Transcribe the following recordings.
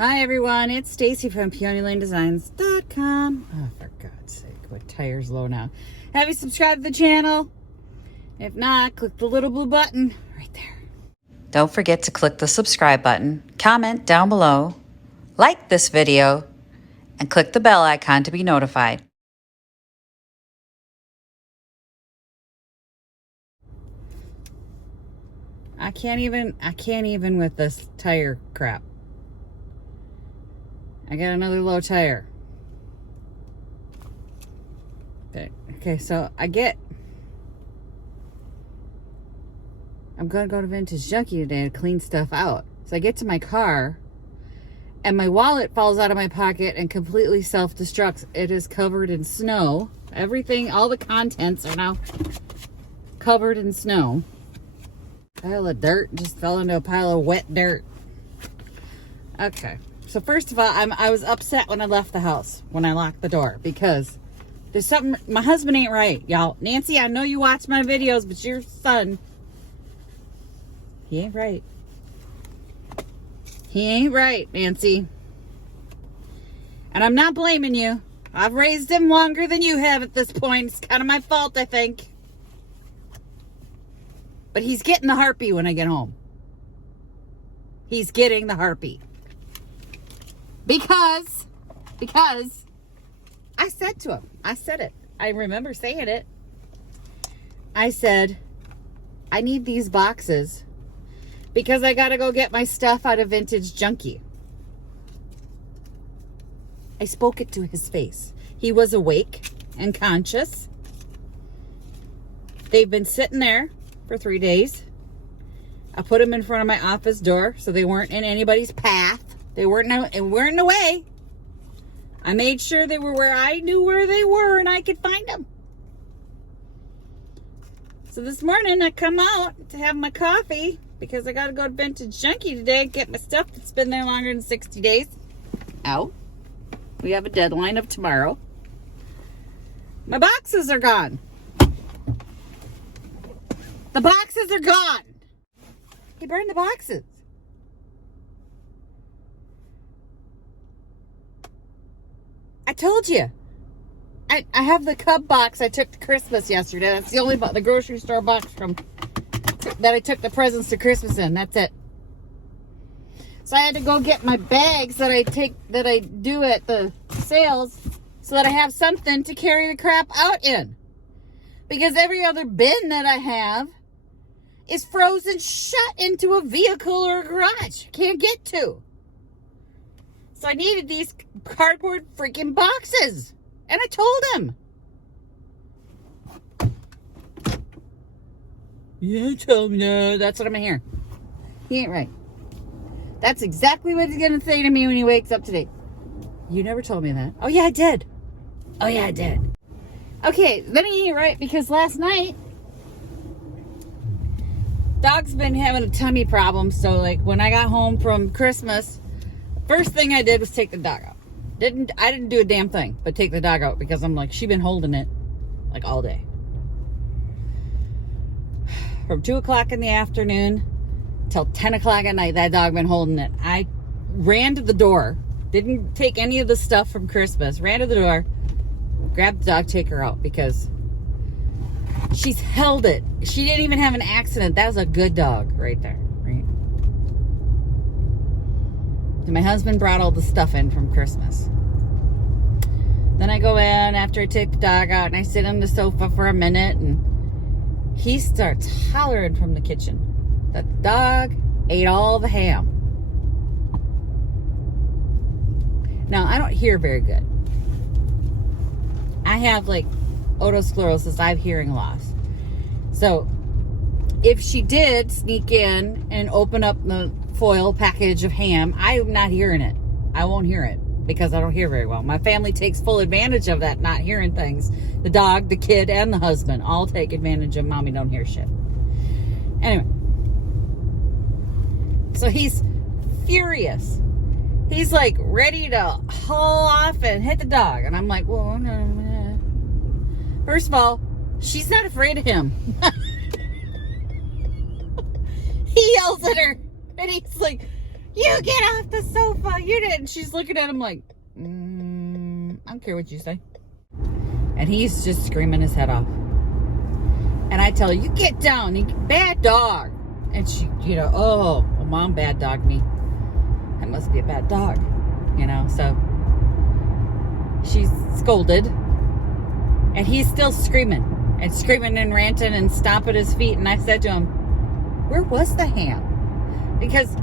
Hi everyone, it's Stacy from PeonyLaneDesigns.com. Oh, for God's sake, my tire's low now. Have you subscribed to the channel? If not, click the little blue button right there. Don't forget to click the subscribe button, comment down below, like this video, and click the bell icon to be notified. I can't even with this tire crap. I got another low tire. Okay, so I'm gonna go to Vintage Junky today to clean stuff out. So I get to my car and my wallet falls out of my pocket and completely self-destructs. It is covered in snow. Everything, all the contents are now covered in snow. Pile of dirt just fell into a pile of wet dirt. Okay. So first of all, I was upset when I left the house, when I locked the door, because there's something, my husband ain't right, y'all. Nancy, I know you watch my videos, but your son, he ain't right. He ain't right, Nancy. And I'm not blaming you. I've raised him longer than you have at this point. It's kind of my fault, I think. But he's getting the harpy when I get home. He's getting the harpy. Because I said to him, I said it. I remember saying it. I said, I need these boxes because I got to go get my stuff out of Vintage Junky. I spoke it to his face. He was awake and conscious. They've been sitting there for 3 days. I put them in front of my office door so they weren't in anybody's path. They weren't in the way. I made sure they were where I knew where they were and I could find them. So this morning I come out to have my coffee because I got to go to Vintage Junky today and get my stuff that's been there longer than 60 days out. We have a deadline of tomorrow. My boxes are gone. The boxes are gone. He burned the boxes. I told you. I have the Cub box I took to Christmas yesterday. That's the only the grocery store box that I took the presents to Christmas in. That's it. So I had to go get my bags that I do at the sales so that I have something to carry the crap out in. Because every other bin that I have is frozen shut into a vehicle or a garage. Can't get to. So I needed these cardboard freaking boxes. And I told him. You told me that. That's what I'm hearing. He ain't right. That's exactly what he's going to say to me when he wakes up today. You never told me that. Oh, yeah, I did. Oh, yeah, I did. Okay, then he ain't right because last night, dog's been having a tummy problem. So, like, when I got home from Christmas, first thing I did was take the dog out. I didn't do a damn thing but take the dog out because I'm like, she's been holding it like all day. From 2 o'clock in the afternoon till 10 o'clock at night, that dog been holding it. I ran to the door, didn't take any of the stuff from Christmas, ran to the door, grabbed the dog, take her out because she's held it. She didn't even have an accident. That was a good dog right there. My husband brought all the stuff in from Christmas. Then I go in after I take the dog out and I sit on the sofa for a minute and he starts hollering from the kitchen that the dog ate all the ham. Now, I don't hear very good. I have like otosclerosis. I have hearing loss. So if she did sneak in and open up the foil package of ham, I'm not hearing it. I won't hear it because I don't hear very well. My family takes full advantage of that, not hearing things. The dog, the kid, and the husband all take advantage of mommy don't hear shit. Anyway. So he's furious. He's like ready to haul off and hit the dog. And I'm like, well, no. First of all, she's not afraid of him. He yells at her. And he's like, You get off the sofa. You didn't. She's looking at him like, I don't care what you say. And he's just screaming his head off. And I tell her, you get down. You bad dog. And she, oh, well, Mom bad dogged me. I must be a bad dog. So she's scolded. And he's still screaming and ranting and stomping his feet. And I said to him, where was the ham? Because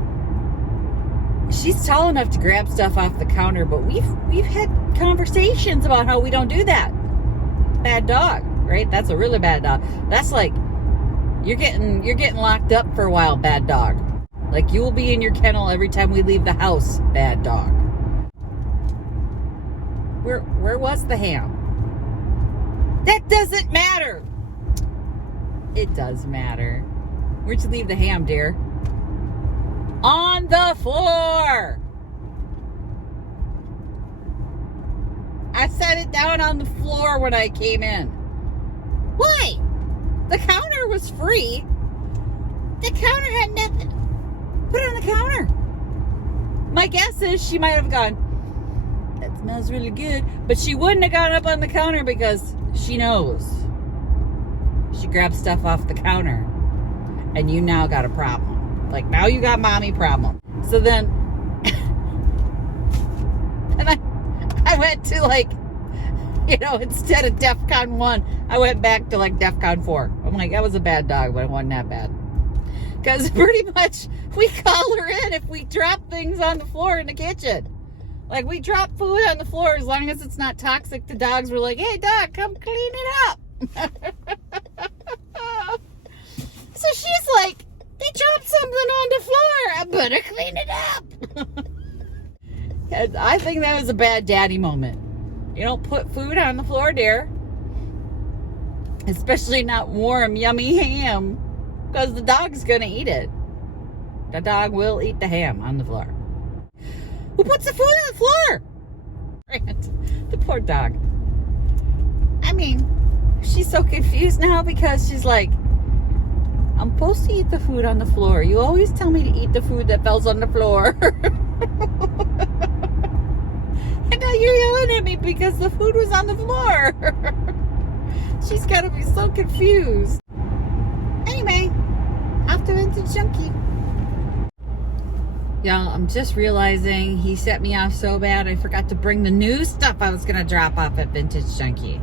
she's tall enough to grab stuff off the counter, but we've had conversations about how we don't do that. Bad dog, right? That's a really bad dog. That's like you're getting locked up for a while, bad dog. Like you will be in your kennel every time we leave the house, bad dog. Where was the ham? That doesn't matter. It does matter. Where'd you leave the ham, dear? On the floor. I set it down on the floor when I came in. Why? The counter was free. The counter had nothing. Put it on the counter. My guess is she might have gone, that smells really good. But she wouldn't have gone up on the counter because she knows. She grabs stuff off the counter. And you now got a problem. Like, now you got mommy problem. So then, and I went to like, instead of DEFCON 1, I went back to like DEFCON 4. I'm like, that was a bad dog, but it wasn't that bad. Because pretty much, we call her in if we drop things on the floor in the kitchen. Like, we drop food on the floor, as long as it's not toxic to dogs, we're like, hey, dog, come clean it up. So she's like, they dropped something on the floor. I better clean it up. And I think that was a bad daddy moment. You don't put food on the floor, dear. Especially not warm, yummy ham. Because the dog's going to eat it. The dog will eat the ham on the floor. Who puts the food on the floor? The poor dog. I mean, she's so confused now because she's like, I'm supposed to eat the food on the floor. You always tell me to eat the food that falls on the floor. And now you're yelling at me because the food was on the floor. She's got to be so confused. Anyway, off to Vintage Junky. Y'all, I'm just realizing he set me off so bad I forgot to bring the new stuff I was going to drop off at Vintage Junky.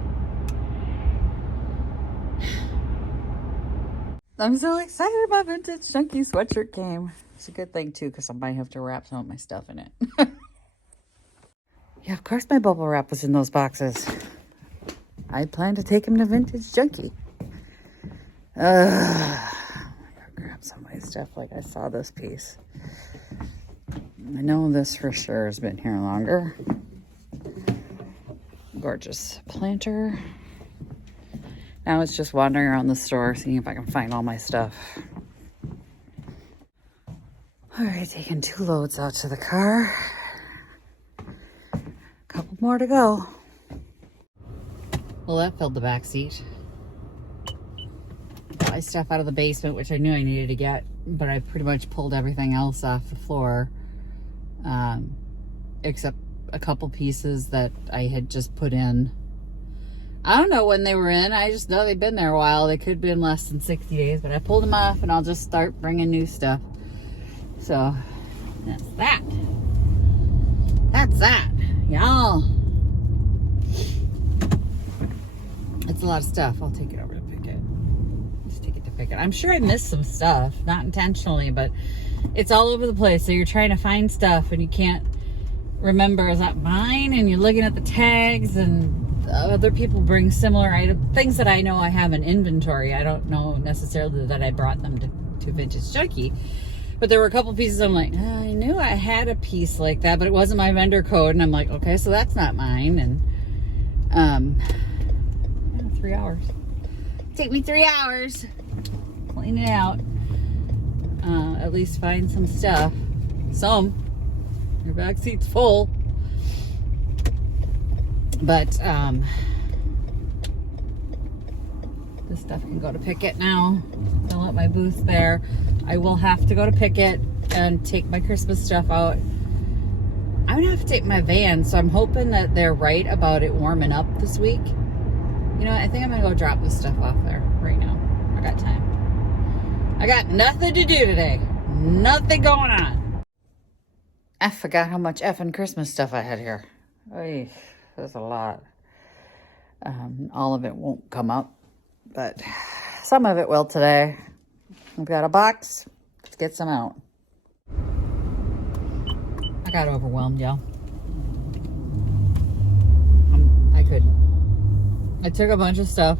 I'm so excited about Vintage Junky sweatshirt game. It's a good thing too, because I might have to wrap some of my stuff in it. Yeah, of course my bubble wrap was in those boxes. I plan to take him to Vintage Junky. I gotta grab some of my stuff. Like, I saw this piece. I know this for sure has been here longer. Gorgeous planter. Now it's just wandering around the store, seeing if I can find all my stuff. All right, taking 2 loads out to the car. Couple more to go. Well, that filled the back seat. Got my stuff out of the basement, which I knew I needed to get, but I pretty much pulled everything else off the floor, except a couple pieces that I had just put in. I don't know when they were in. I just know they've been there a while. They could have been less than 60 days, but I pulled them off and I'll just start bringing new stuff. So that's that. That's that, y'all. It's a lot of stuff. I'll take it over to pick it. Just take it to pick it. I'm sure I missed some stuff, not intentionally, but it's all over the place. So you're trying to find stuff and you can't remember, is that mine? And you're looking at the tags, and other people bring similar items, things that I know I have in inventory. I don't know necessarily that I brought them to Vintage Junky, but there were a couple pieces I'm like, I knew I had a piece like that, but it wasn't my vendor code, and I'm like, okay, so that's not mine. And 3 hours. Take me 3 hours. Clean it out. At least find some stuff. Some. Your back seat's full. But this stuff can go to Picket now. Fill up my booth there. I will have to go to Picket and take my Christmas stuff out. I'm gonna have to take my van, so I'm hoping that they're right about it warming up this week. You know, I think I'm gonna go drop this stuff off there right now. I got time. I got nothing to do today. Nothing going on. I forgot how much effing Christmas stuff I had here. Oy, there's a lot. All of it won't come up, but some of it will today. We've got a box. Let's get some out. I got overwhelmed, y'all. I couldn't. I took a bunch of stuff,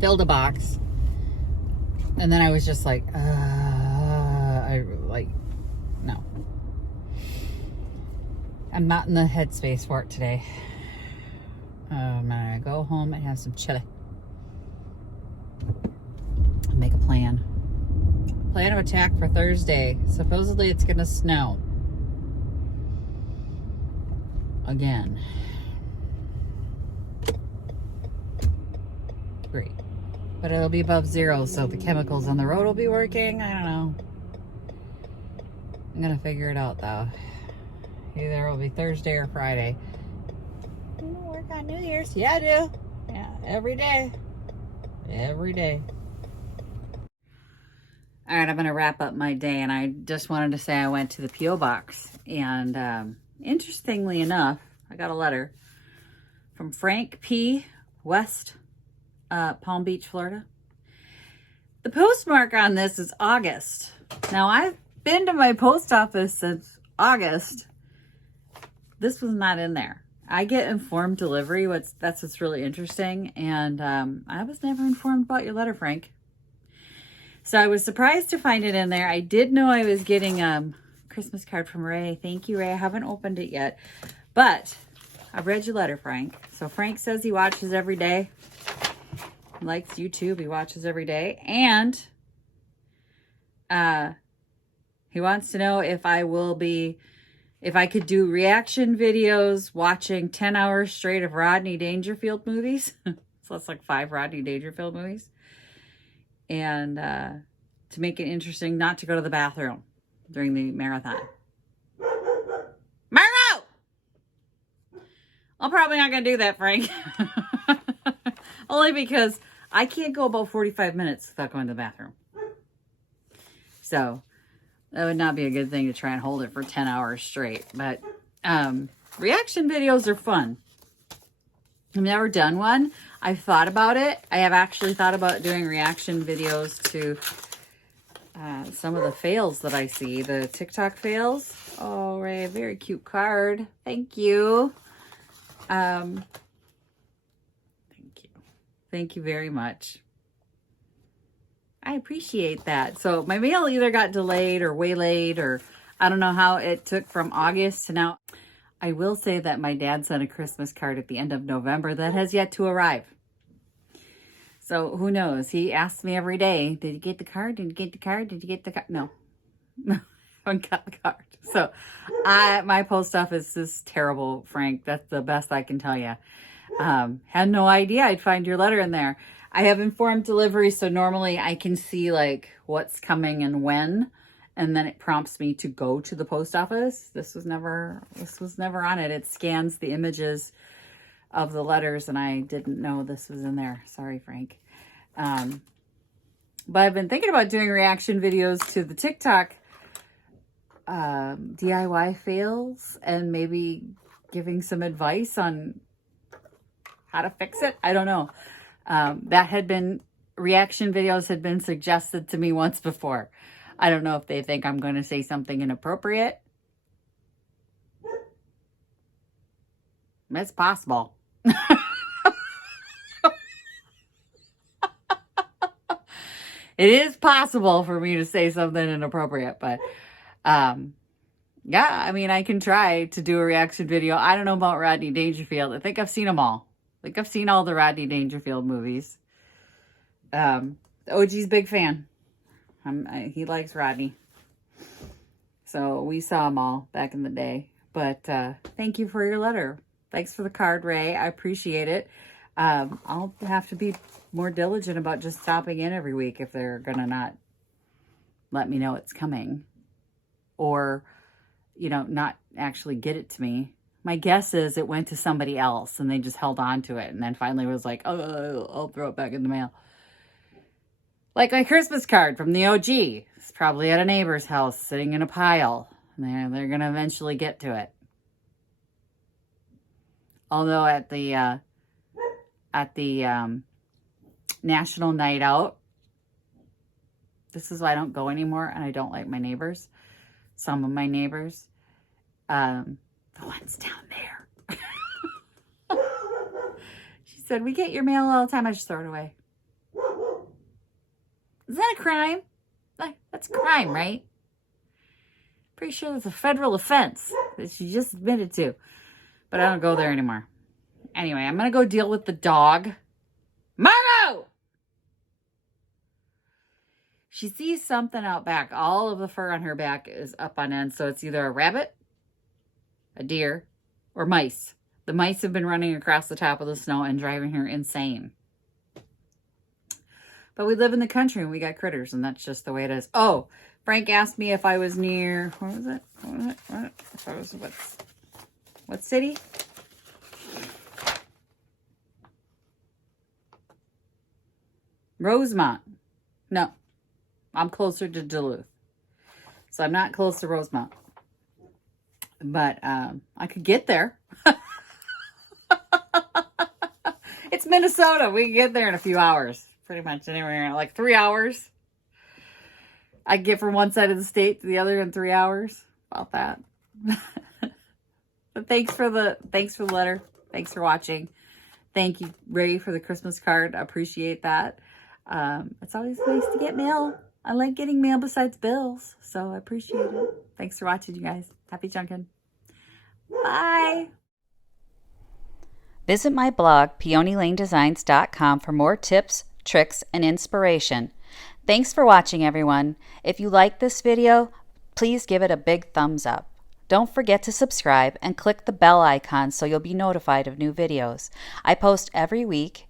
filled a box, and then I was just like, no. I'm not in the headspace for it today. I'm gonna go home and have some chili. Make a plan. Plan of attack for Thursday. Supposedly it's gonna snow. Again. Great. But it'll be above zero, so the chemicals on the road will be working. I don't know. I'm gonna figure it out though. Either it'll be Thursday or Friday. You don't work on New Year's? Yeah, I do. Yeah, every day. Every day. All right, I'm going to wrap up my day, and I just wanted to say I went to the P.O. box, and interestingly enough, I got a letter from Frank P. West, Palm Beach, Florida. The postmark on this is August. Now, I've been to my post office since August. This was not in there. I get informed delivery. That's what's really interesting, and I was never informed about your letter, Frank. So I was surprised to find it in there. I did know I was getting a Christmas card from Ray. Thank you, Ray. I haven't opened it yet. But I read your letter, Frank. So Frank says he watches every day. He likes YouTube. He watches every day. And he wants to know if I could do reaction videos watching 10 hours straight of Rodney Dangerfield movies. So that's like 5 Rodney Dangerfield movies. And to make it interesting, not to go to the bathroom during the marathon. Margo! I'm probably not going to do that, Frank. Only because I can't go about 45 minutes without going to the bathroom. So that would not be a good thing to try and hold it for 10 hours straight. But reaction videos are fun. I've never done one. I've thought about it. I have actually thought about doing reaction videos to some of the fails that I see. The TikTok fails. Oh, Ray, a very cute card. Thank you. Thank you. Thank you very much. I appreciate that. So my mail either got delayed or waylaid, or I don't know how it took from August to now. I will say that my dad sent a Christmas card at the end of November that has yet to arrive. So who knows? He asks me every day, did you get the card? Did you get the card? Did you get the card? No. I haven't got the card. So my post office is terrible, Frank. That's the best I can tell you. Had no idea I'd find your letter in there. I have informed delivery, so normally I can see like what's coming and when. And then it prompts me to go to the post office. This was never on it. It scans the images of the letters, and I didn't know this was in there. Sorry, Frank. But I've been thinking about doing reaction videos to the TikTok DIY fails, and maybe giving some advice on how to fix it. I don't know. Reaction videos had been suggested to me once before. I don't know if they think I'm going to say something inappropriate. It's possible. It is possible for me to say something inappropriate, but yeah, I mean, I can try to do a reaction video. I don't know about Rodney Dangerfield. I think I've seen them all. I think I've seen all the Rodney Dangerfield movies. The OG's big fan. He likes Rodney. So we saw them all back in the day. But thank you for your letter. Thanks for the card, Ray. I appreciate it. I'll have to be more diligent about just stopping in every week if they're going to not let me know it's coming. or, not actually get it to me. My guess is it went to somebody else and they just held on to it and then finally was like, oh, I'll throw it back in the mail. Like my Christmas card from the OG. It's probably at a neighbor's house sitting in a pile. And they're going to eventually get to it. Although at the National Night Out, this is why I don't go anymore and I don't like my neighbors. Some of my neighbors. The ones down there. She said, we get your mail all the time. I just throw it away. Is that a crime? That's a crime, right? Pretty sure that's a federal offense that she just admitted to. But I don't go there anymore. Anyway, I'm going to go deal with the dog. Margo! She sees something out back. All of the fur on her back is up on end. So it's either a rabbit, a deer, or mice. The mice have been running across the top of the snow and driving her insane. But we live in the country and we got critters, and that's just the way it is. Oh, Frank asked me if I was near, what was it? What city? Rosemont. No, I'm closer to Duluth. So I'm not close to Rosemont. But I could get there. It's Minnesota. We can get there in a few hours. Pretty much anywhere. Like 3 hours. I get from one side of the state to the other in 3 hours. About that. But thanks for the letter. Thanks for watching. Thank you, Ray, for the Christmas card. I appreciate that. It's always nice to get mail. I like getting mail besides bills. So I appreciate it. Thanks for watching, you guys. Happy junking. Bye. Visit my blog, peonylanedesigns.com, for more tips, tricks, and inspiration. Thanks for watching, everyone. If you like this video, please give it a big thumbs up. Don't forget to subscribe and click the bell icon so you'll be notified of new videos. I post every week